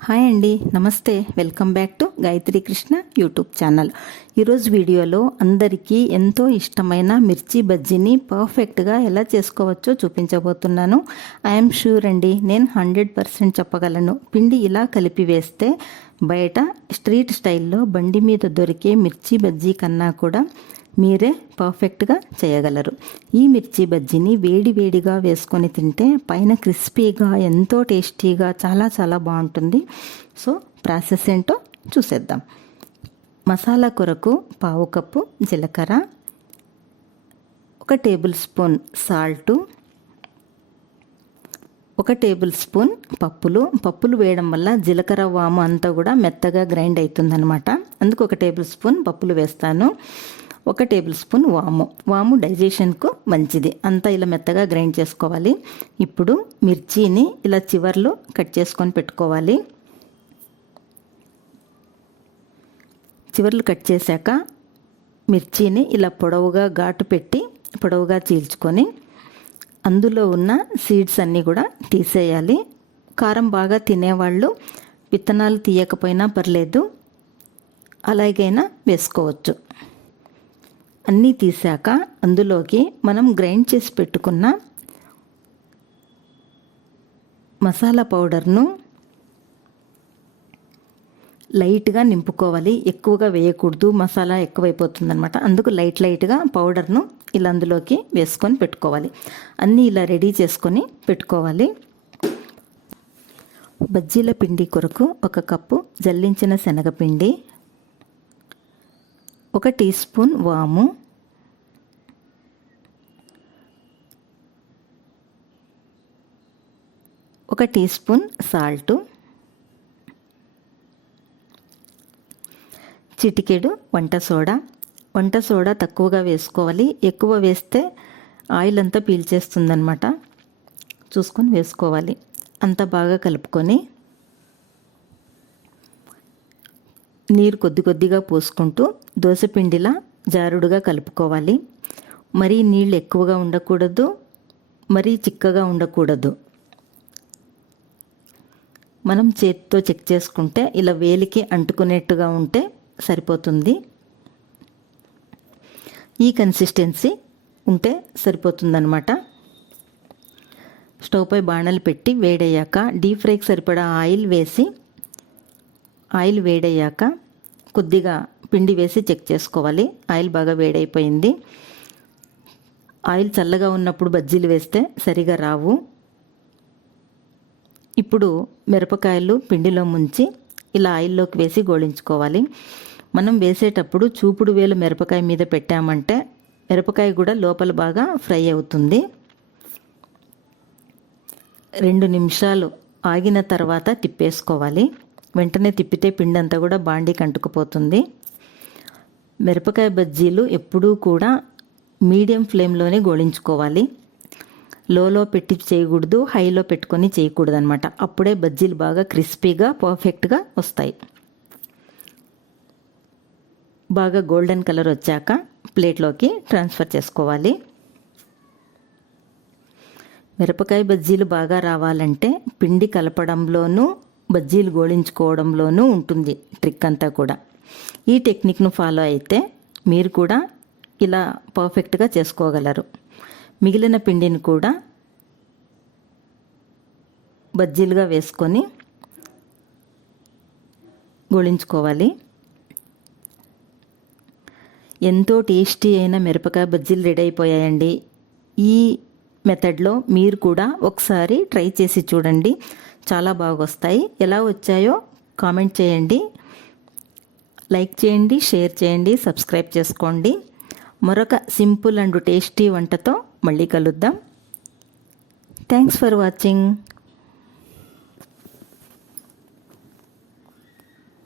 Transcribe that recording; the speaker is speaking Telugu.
హాయ్ అండి నమస్తే. Welcome back to Gayatri Krishna YouTube channel. ఈరోజు వీడియోలో అందరికీ ఎంతో ఇష్టమైన మిర్చి బజ్జీని పర్ఫెక్ట్గా ఎలా చేసుకోవచ్చో చూపించబోతున్నాను. ఐఎమ్ షూర్ అండి నేను హండ్రెడ్ పర్సెంట్ చెప్పగలను. పిండి ఇలా కలిపి వేస్తే బయట స్ట్రీట్ స్టైల్లో బండి మీద దొరికే మిర్చి బజ్జీ కన్నా కూడా మీరే పర్ఫెక్ట్గా చేయగలరు. ఈ మిర్చి బజ్జీని వేడి వేడిగా వేసుకొని తింటే పైన క్రిస్పీగా ఎంతో టేస్టీగా చాలా చాలా బాగుంటుంది. సో ప్రాసెస్ ఏంటో చూసేద్దాం. మసాలా కొరకు పావు కప్పు జీలకర్ర ఒక టేబుల్ స్పూన్ సాల్టు ఒక టేబుల్ స్పూన్ పప్పులు. పప్పులు వేయడం వల్ల జీలకర్ర వాము అంతా కూడా మెత్తగా గ్రైండ్ అవుతుందనమాట అందుకు ఒక టేబుల్ స్పూన్ పప్పులు వేస్తాను. ఒక టేబుల్ స్పూన్ వాము. వాము డైజెషన్కు మంచిది. అంతా ఇలా మెత్తగా గ్రైండ్ చేసుకోవాలి. ఇప్పుడు మిర్చిని ఇలా చివర్లో కట్ చేసుకొని పెట్టుకోవాలి. చివర్లు కట్ చేశాక మిర్చిని ఇలా పొడవుగా ఘాటు పెట్టి పొడవుగా చీల్చుకొని అందులో ఉన్న సీడ్స్ అన్నీ కూడా తీసేయాలి. కారం బాగా తినేవాళ్ళు విత్తనాలు తీయకపోయినా పర్లేదు. అలాగైనా వేసుకోవచ్చు. అన్నీ తీసాక అందులోకి మనం గ్రైండ్ చేసి పెట్టుకున్న మసాలా పౌడర్ను లైట్గా నింపుకోవాలి. ఎక్కువగా వేయకూడదు. మసాలా ఎక్కువైపోతుందనమాట అందుకు లైట్ లైట్గా పౌడర్ను ఇలా అందులోకి వేసుకొని పెట్టుకోవాలి. అన్నీ ఇలా రెడీ చేసుకొని పెట్టుకోవాలి. బజ్జీల పిండి కొరకు ఒక కప్పు జల్లించిన శనగపిండి ఒక టీ స్పూన్ వాము. ఒక టీ స్పూన్ సాల్టు. చిటికెడు వంట సోడా. వంట సోడా తక్కువగా వేసుకోవాలి. ఎక్కువ వేస్తే ఆయిల్ అంతా పీల్చేస్తుందనమాట చూసుకొని వేసుకోవాలి. అంత బాగా కలుపుకొని నీరు కొద్ది కొద్దిగా పోసుకుంటూ దోశపిండిలా జారుడుగా కలుపుకోవాలి. మరీ నీళ్ళు ఎక్కువగా ఉండకూడదు మరీ చిక్కగా ఉండకూడదు. మనం చేతితో చెక్ చేసుకుంటే ఇలా వేలికి అంటుకునేట్టుగా ఉంటే సరిపోతుంది. ఈ కన్సిస్టెన్సీ ఉంటే సరిపోతుందన్నమాట. స్టవ్పై బాణలు పెట్టి వేడయ్యాక డీప్ ఫ్రైకి సరిపడా ఆయిల్ వేసి ఆయిల్ వేడయ్యాక కొద్దిగా పిండి వేసి చెక్ చేసుకోవాలి. ఆయిల్ బాగా వేడైపోయింది. ఆయిల్ చల్లగా ఉన్నప్పుడు బజ్జీలు వేస్తే సరిగా రావు. ఇప్పుడు మిరపకాయలు పిండిలో ముంచి ఇలా ఆయిల్లోకి వేసి గోళించుకోవాలి. మనం వేసేటప్పుడు చూపుడు వేలు మిరపకాయ మీద పెట్టామంటే మిరపకాయ కూడా లోపల బాగా ఫ్రై అవుతుంది. రెండు నిమిషాలు ఆగిన తర్వాత తిప్పేసుకోవాలి. వెంటనే తిప్పితే పిండి అంతా కూడా బాండీకి అంటుకుపోతుంది మిరపకాయ బజ్జీలు ఎప్పుడూ కూడా మీడియం ఫ్లేమ్లోనే గోళించుకోవాలి. లోలో పెట్టి చేయకూడదు హైలో పెట్టుకొని చేయకూడదు అనమాట అప్పుడే బజ్జీలు బాగా క్రిస్పీగా పర్ఫెక్ట్గా వస్తాయి. బాగా గోల్డెన్ కలర్ వచ్చాక ప్లేట్లోకి ట్రాన్స్ఫర్ చేసుకోవాలి. మిరపకాయ బజ్జీలు బాగా రావాలంటే పిండి కలపడంలోనూ బజ్జీలు గోళించుకోవడంలోనూ ఉంటుంది ట్రిక్ అంతా కూడా. ఈ టెక్నిక్ను ఫాలో అయితే మీరు కూడా ఇలా పర్ఫెక్ట్గా చేసుకోగలరు. మిగిలిన పిండిని కూడా బజ్జీలుగా వేసుకొని గోళించుకోవాలి. ఎంతో టేస్టీ అయిన మిరపకాయ బజ్జీలు రెడీ అయిపోయాయండి. ఈ మెథడ్లో మీరు కూడా ఒకసారి ట్రై చేసి చూడండి. చాలా బాగా వస్తాయి ఎలా వచ్చాయో కామెంట్ చేయండి. లైక్ చేయండి షేర్ చేయండి సబ్స్క్రైబ్ చేసుకోండి. మరొక సింపుల్ అండ్ టేస్టీ వంటతో మళ్ళీ కలుద్దాం. Thanks for watching.